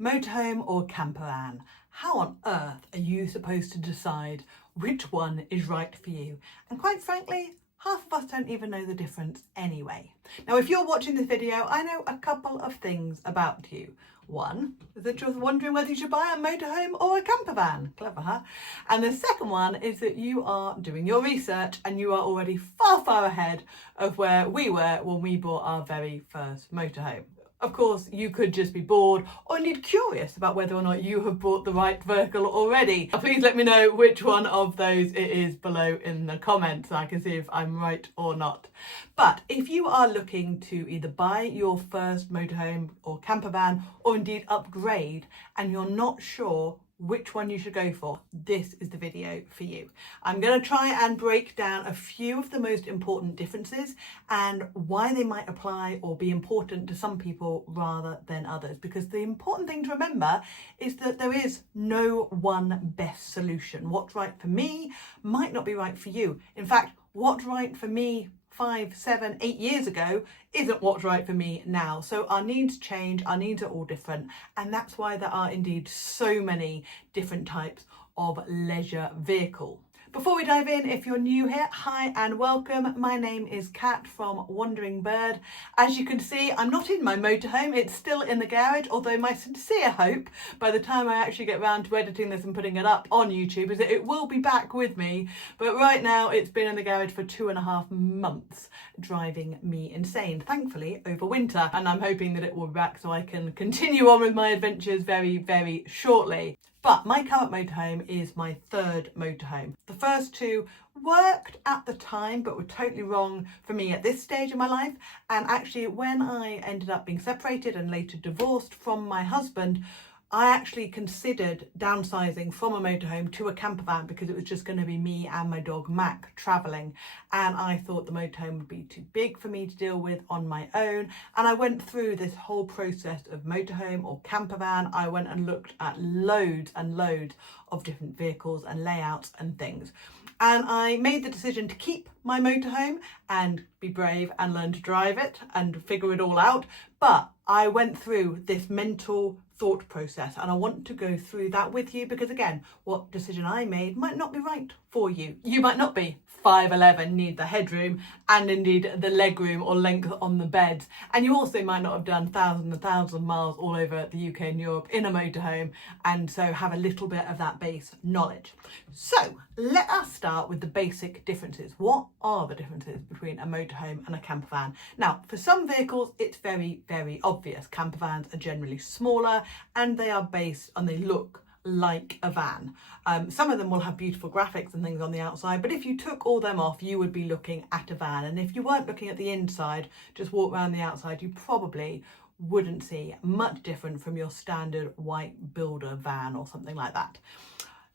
Motorhome or campervan? How on earth are you supposed to decide which one is right for you? And quite frankly, half of us don't even know the difference anyway. Now, if you're watching this video, I know a couple of things about you. One is that you're wondering whether you should buy a motorhome or a campervan. Clever, huh? And the second one is that you are doing your research and you are already far ahead of where we were when we bought our very first motorhome. Of course, you could just be bored or indeed curious about whether or not you have bought the right vehicle already. Please let me know which one of those it is below in the comments so I can see if I'm right or not. But if you are looking to either buy your first motorhome or campervan or indeed upgrade and you're not sure which one you should go for, this is the video for you. I'm going to try and break down a few of the most important differences and why they might apply or be important to some people rather than others, because the important thing to remember is that there is no one best solution. What's right for me might not be right for you. In fact, what's right for me 5, 7, 8 years ago isn't what's right for me now. So our needs change, our needs are all different, and that's why there are indeed so many different types of leisure vehicle. Before we dive in, if you're new here, hi and welcome. My name is Kat from Wandering Bird. As you can see, I'm not in my motorhome, it's still in the garage, although my sincere hope by the time I actually get round to editing this and putting it up on YouTube is that it will be back with me. But right now it's been in the garage for 2.5 months, driving me insane, thankfully over winter. And I'm hoping that it will be back so I can continue on with my adventures very shortly. But my current motorhome is my third motorhome. The first two worked at the time, but were totally wrong for me at this stage of my life. And actually, when I ended up being separated and later divorced from my husband, I actually considered downsizing from a motorhome to a campervan because it was just going to be me and my dog Mac travelling, and I thought the motorhome would be too big for me to deal with on my own. And I went through this whole process of motorhome or campervan. I went and looked at loads and loads of different vehicles and layouts and things, and I made the decision to keep my motorhome and be brave and learn to drive it and figure it all out. But I went through this mental thought process, and I want to go through that with you because, again, what decision I made might not be right for you. You might not be 5'11", need the headroom and indeed the legroom or length on the beds, and you also might not have done thousands and thousands of miles all over the UK and Europe in a motorhome, and so have a little bit of that base knowledge. So let us start with the basic differences. What are the differences between a motorhome and a campervan? Now, for some vehicles it's very obvious. Campervans are generally smaller and they are based and they look like a van. Some of them will have beautiful graphics and things on the outside, but if you took all them off, you would be looking at a van. And if you weren't looking at the inside, just walk around the outside, you probably wouldn't see much different from your standard white builder van or something like that.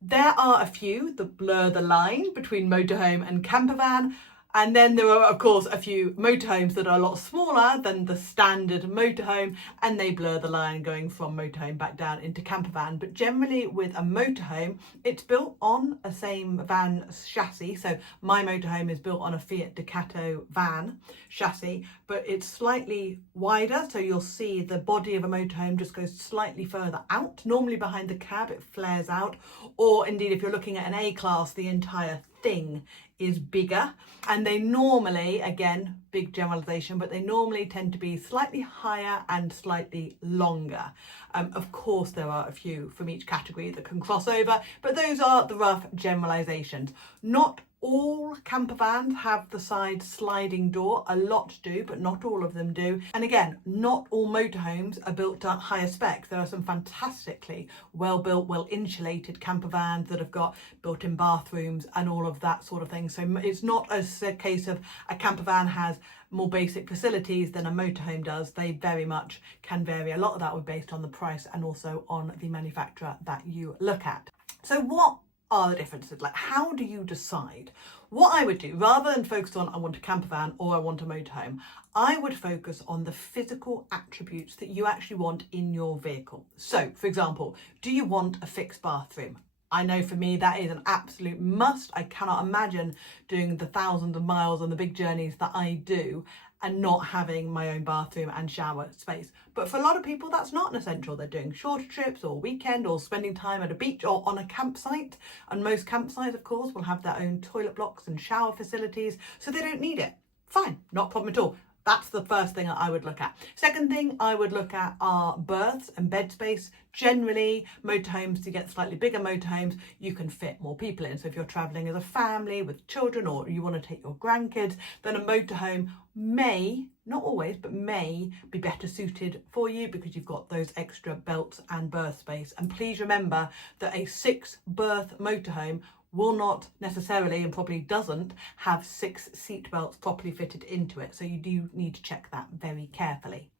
There are a few that blur the line between motorhome and campervan. And then there are, of course, a few motorhomes that are a lot smaller than the standard motorhome, and they blur the line going from motorhome back down into campervan. But generally with a motorhome, it's built on a same van chassis. So my motorhome is built on a Fiat Ducato van chassis, but it's slightly wider. So you'll see the body of a motorhome just goes slightly further out. Normally behind the cab, it flares out. Or indeed, if you're looking at an A-Class, the entire thing is bigger, and they normally, again, big generalization, but they normally tend to be slightly higher and slightly longer. Of course, there are a few from each category that can cross over, but those are the rough generalizations. Not all campervans have the side sliding door. A lot do, but not all of them do. And again, not all motorhomes are built to higher specs. There are some fantastically well-built, well-insulated campervans that have got built-in bathrooms and all of that sort of thing. So it's not a case of a campervan has more basic facilities than a motorhome does. They very much can vary. A lot of that would be based on the price and also on the manufacturer that you look at. So what are the differences? Like, how do you decide? What I would do, rather than focus on I want a campervan or I want a motorhome, I would focus on the physical attributes that you actually want in your vehicle. So, for example, do you want a fixed bathroom? I know for me that is an absolute must. I cannot imagine doing the thousands of miles on the big journeys that I do and not having my own bathroom and shower space. But for a lot of people, that's not an essential. They're doing shorter trips or weekend or spending time at a beach or on a campsite. And most campsites, of course, will have their own toilet blocks and shower facilities, so they don't need it. Fine, not a problem at all. That's the first thing that I would look at. Second thing I would look at are berths and bed space. Generally, motorhomes, to get slightly bigger motorhomes, you can fit more people in. So if you're traveling as a family with children, or you want to take your grandkids, then a motorhome may, not always, but may be better suited for you because you've got those extra belts and berth space. And please remember that a 6-berth motorhome will not necessarily, and probably doesn't, have 6 seat belts properly fitted into it. So you do need to check that very carefully.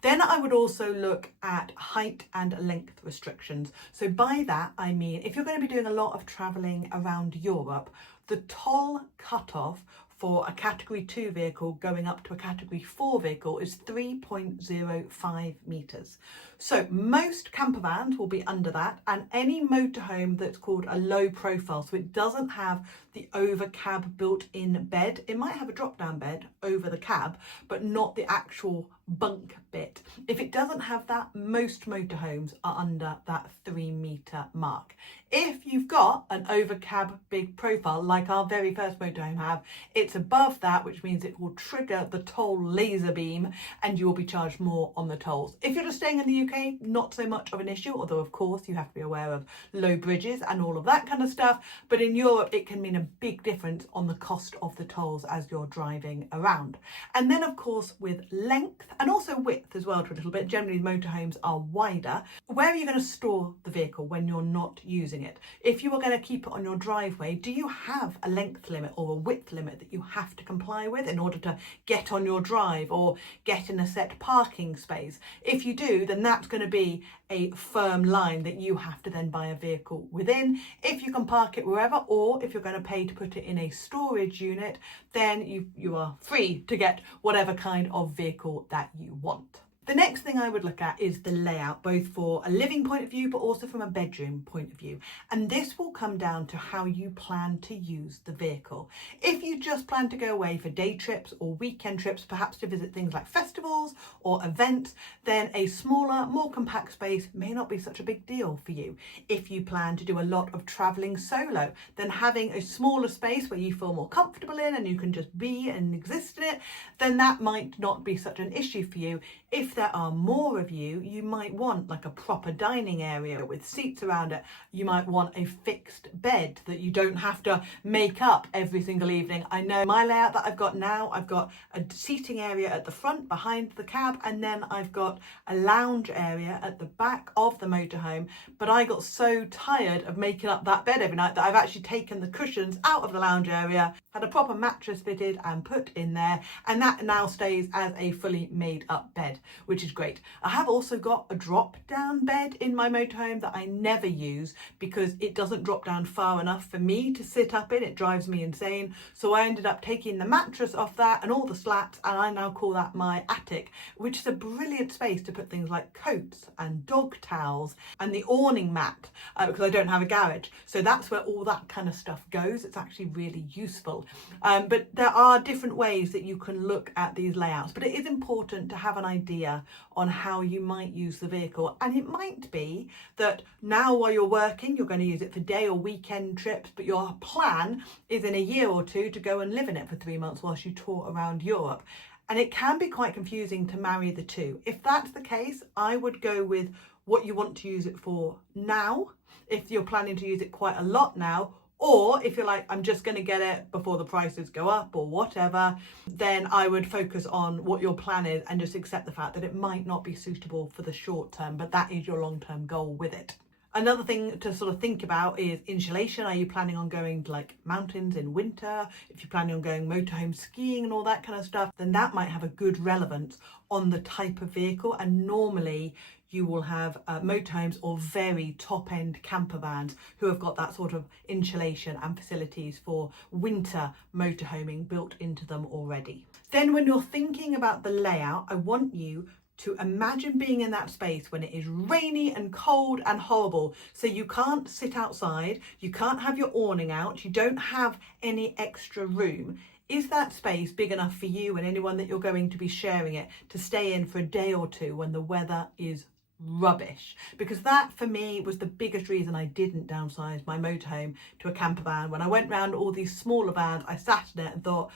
Then I would also look at height and length restrictions. So by that, I mean, if you're going to be doing a lot of travelling around Europe, the toll cutoff for a category 2 vehicle going up to a category 4 vehicle is 3.05 metres. So most campervans will be under that, and any motorhome that's called a low profile, so it doesn't have the over cab built-in bed. It might have a drop-down bed over the cab, but not the actual bunk bit. If it doesn't have that, most motorhomes are under that 3 metre mark. If you've got an over cab big profile, like our very first motorhome have, it's above that, which means it will trigger the toll laser beam and you will be charged more on the tolls. If you're just staying in the UK, not so much of an issue, although of course you have to be aware of low bridges and all of that kind of stuff. But in Europe, it can mean a big difference on the cost of the tolls as you're driving around. And then of course with length and also width as well to a little bit, generally motorhomes are wider. Where are you going to store the vehicle when you're not using it? If you are going to keep it on your driveway, do you have a length limit or a width limit that you have to comply with in order to get on your drive or get in a set parking space? If you do, then that's going to be a firm line that you have to then buy a vehicle within. If you can park it wherever, or if you're going to pay to put it in a storage unit, then you are free to get whatever kind of vehicle that you want. The next thing I would look at is the layout, both for a living point of view, but also from a bedroom point of view. And this will come down to how you plan to use the vehicle. If you just plan to go away for day trips or weekend trips, perhaps to visit things like festivals or events, then a smaller, more compact space may not be such a big deal for you. If you plan to do a lot of traveling solo, then having a smaller space where you feel more comfortable in and you can just be and exist in it, then that might not be such an issue for you. If there are more of you, you might want like a proper dining area with seats around it. You might want a fixed bed that you don't have to make up every single evening. I know my layout that I've got now, I've got a seating area at the front behind the cab, and then I've got a lounge area at the back of the motorhome. But I got so tired of making up that bed every night that I've actually taken the cushions out of the lounge area, had a proper mattress fitted and put in there, and that now stays as a fully made up bed, which is great. I have also got a drop down bed in my motorhome that I never use because it doesn't drop down far enough for me to sit up in. It drives me insane. So I ended up taking the mattress off that and all the slats, and I now call that my attic, which is a brilliant space to put things like coats and dog towels and the awning mat because I don't have a garage. So that's where all that kind of stuff goes. It's actually really useful. But there are different ways that you can look at these layouts, but it is important to have an idea on how you might use the vehicle. And it might be that now while you're working, you're going to use it for day or weekend trips, but your plan is in a year or two to go and live in it for 3 months whilst you tour around Europe. And it can be quite confusing to marry the two. If that's the case, I would go with what you want to use it for now, if you're planning to use it quite a lot now. Or if you're like, I'm just going to get it before the prices go up or whatever, then I would focus on what your plan is and just accept the fact that it might not be suitable for the short term, but that is your long-term goal with it. Another thing to sort of think about is insulation. Are you planning on going to like mountains in winter? If you're planning on going motorhome skiing and all that kind of stuff, then that might have a good relevance on the type of vehicle. And normally you will have motorhomes or very top-end camper vans who have got that sort of insulation and facilities for winter motorhoming built into them already. Then when you're thinking about the layout, I want you to imagine being in that space when it is rainy and cold and horrible. So you can't sit outside, you can't have your awning out, you don't have any extra room. is that space big enough for you and anyone that you're going to be sharing it to stay in for a day or two when the weather is rubbish? Because that for me was the biggest reason I didn't downsize my motorhome to a camper van. When I went round all these smaller vans, I sat in it and thought,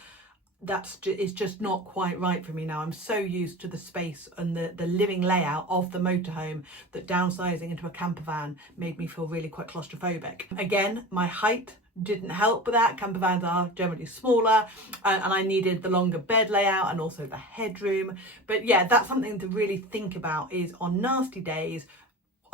it's just not quite right for me now. I'm so used to the space and the living layout of the motorhome that downsizing into a camper van made me feel really quite claustrophobic. Again, my height didn't help with that. Camper vans are generally smaller, and I needed the longer bed layout and also the headroom. But yeah, that's something to really think about, is on nasty days,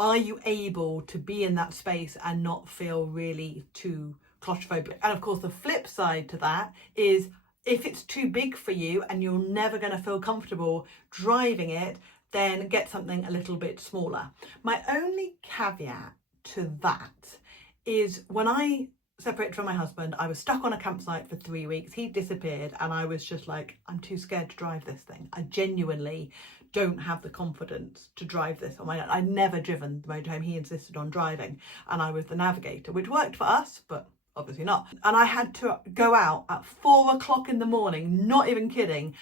are you able to be in that space and not feel really too claustrophobic? And of course, the flip side to that is, if it's too big for you and you're never going to feel comfortable driving it, then get something a little bit smaller. My only caveat to that is, when I separated from my husband, I was stuck on a campsite for 3 weeks. He disappeared and I was just like, I'm too scared to drive this thing. I genuinely don't have the confidence to drive this on my own. I'd never driven the motorhome. He insisted on driving and I was the navigator, which worked for us, but obviously not. And I had to go out at 4 o'clock in the morning, not even kidding,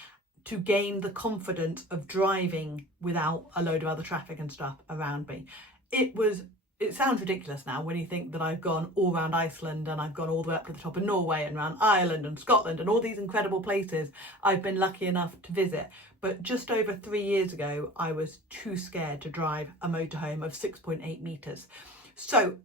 to gain the confidence of driving without a load of other traffic and stuff around me. It sounds ridiculous now when you think that I've gone all around Iceland and I've gone all the way up to the top of Norway and around Ireland and Scotland and all these incredible places I've been lucky enough to visit. But just over 3 years ago, I was too scared to drive a motorhome of 6.8 metres. So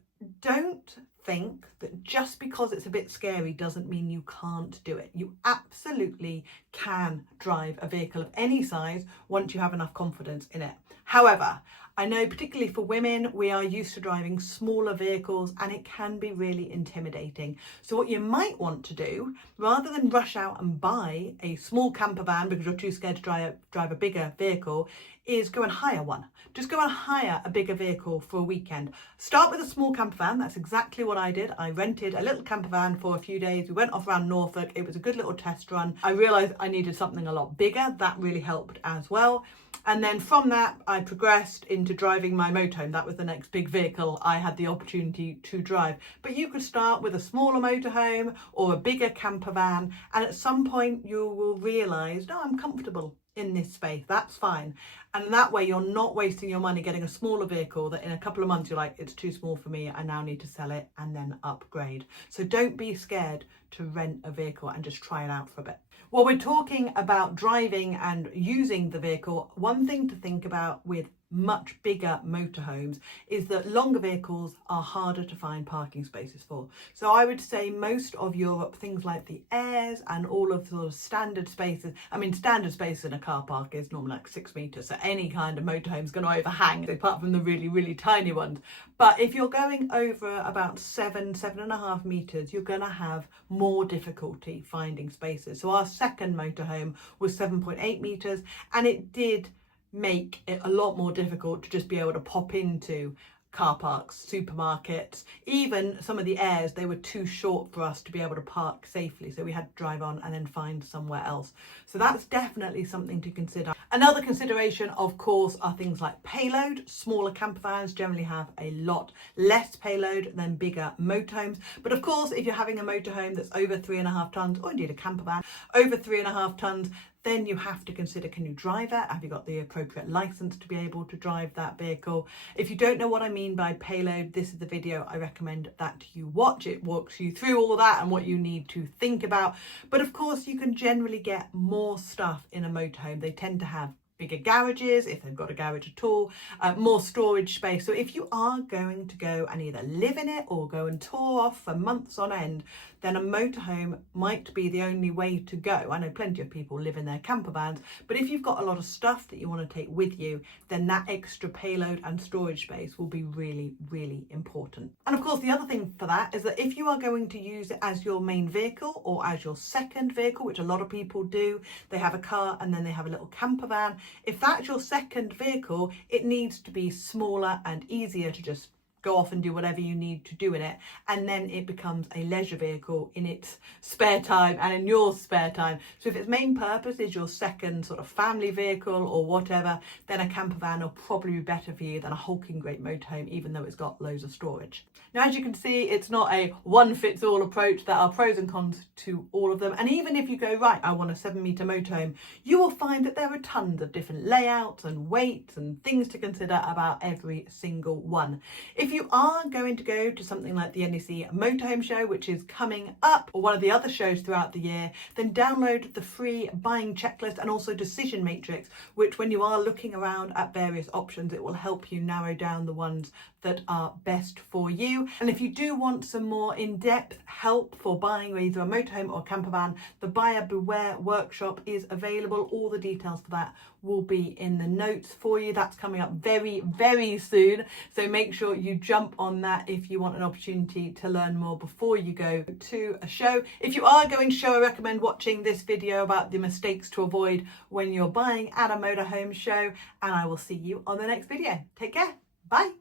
don't think that just because it's a bit scary doesn't mean you can't do it. You absolutely can drive a vehicle of any size once you have enough confidence in it. However, I know particularly for women, we are used to driving smaller vehicles and it can be really intimidating. So what you might want to do, rather than rush out and buy a small camper van because you're too scared to drive a bigger vehicle, is go and hire one. Just go and hire a bigger vehicle for a weekend. Start with a small camper van. That's exactly what I did. I rented a little camper van for a few days. We went off around Norfolk. It was a good little test run. I realised I needed something a lot bigger. That really helped as well. And then from that, I progressed into driving my motorhome. That was the next big vehicle I had the opportunity to drive. But you could start with a smaller motorhome or a bigger camper van. And at some point you will realise, no, I'm comfortable in this space. That's fine. And that way you're not wasting your money getting a smaller vehicle that in a couple of months you're like, it's too small for me. I now need to sell it and then upgrade. So don't be scared to rent a vehicle and just try it out for a bit. While we're talking about driving and using the vehicle, one thing to think about with much bigger motorhomes is that longer vehicles are harder to find parking spaces for. So I would say most of Europe, things like the Airs and all of the standard spaces, standard space in a car park is normally like 6 metres, so any kind of motorhome is going to overhang, apart from the really, really tiny ones. But if you're going over about 7.5 metres, you're going to have more difficulty finding spaces. So our second motorhome was 7.8 metres, and it did make it a lot more difficult to just be able to pop into car parks, supermarkets, even some of the Airs, they were too short for us to be able to park safely. So we had to drive on and then find somewhere else. So that's definitely something to consider. Another consideration, of course, are things like payload. Smaller camper vans generally have a lot less payload than bigger motorhomes. But of course, if you're having a motorhome that's over 3.5 tonnes, or indeed a camper van over 3.5 tonnes, then you have to consider, can you drive it? Have you got the appropriate license to be able to drive that vehicle? If you don't know what I mean by payload, this is the video I recommend that you watch. It walks you through all that and what you need to think about. But of course, you can generally get more stuff in a motorhome. They tend to have bigger garages, if they've got a garage at all, more storage space. So if you are going to go and either live in it or go and tour off for months on end, then a motorhome might be the only way to go. I know plenty of people live in their camper vans, but if you've got a lot of stuff that you want to take with you, then that extra payload and storage space will be really, really important. And of course, the other thing for that is that if you are going to use it as your main vehicle or as your second vehicle, which a lot of people do, they have a car and then they have a little camper van. If that's your second vehicle, it needs to be smaller and easier to just go off and do whatever you need to do in it, and then it becomes a leisure vehicle in its spare time and in your spare time. So if its main purpose is your second sort of family vehicle or whatever, then a camper van will probably be better for you than a hulking great motorhome, even though it's got loads of storage. Now, as you can see, it's not a one-fits-all approach. There are pros and cons to all of them. And even if you go, right, I want a 7-metre motorhome, you will find that there are tons of different layouts and weights and things to consider about every single one. If you are going to go to something like the NEC Motorhome Show, which is coming up, or one of the other shows throughout the year, then download the free buying checklist and also decision matrix, which when you are looking around at various options, it will help you narrow down the ones that are best for you. And if you do want some more in-depth help for buying either a motorhome or a camper van, the Buyer Beware workshop is available. All the details for that will be in the notes for you. That's coming up very, very soon. So make sure you jump on that if you want an opportunity to learn more before you go to a show. If you are going to show, I recommend watching this video about the mistakes to avoid when you're buying at a motorhome show. And I will see you on the next video. Take care. Bye.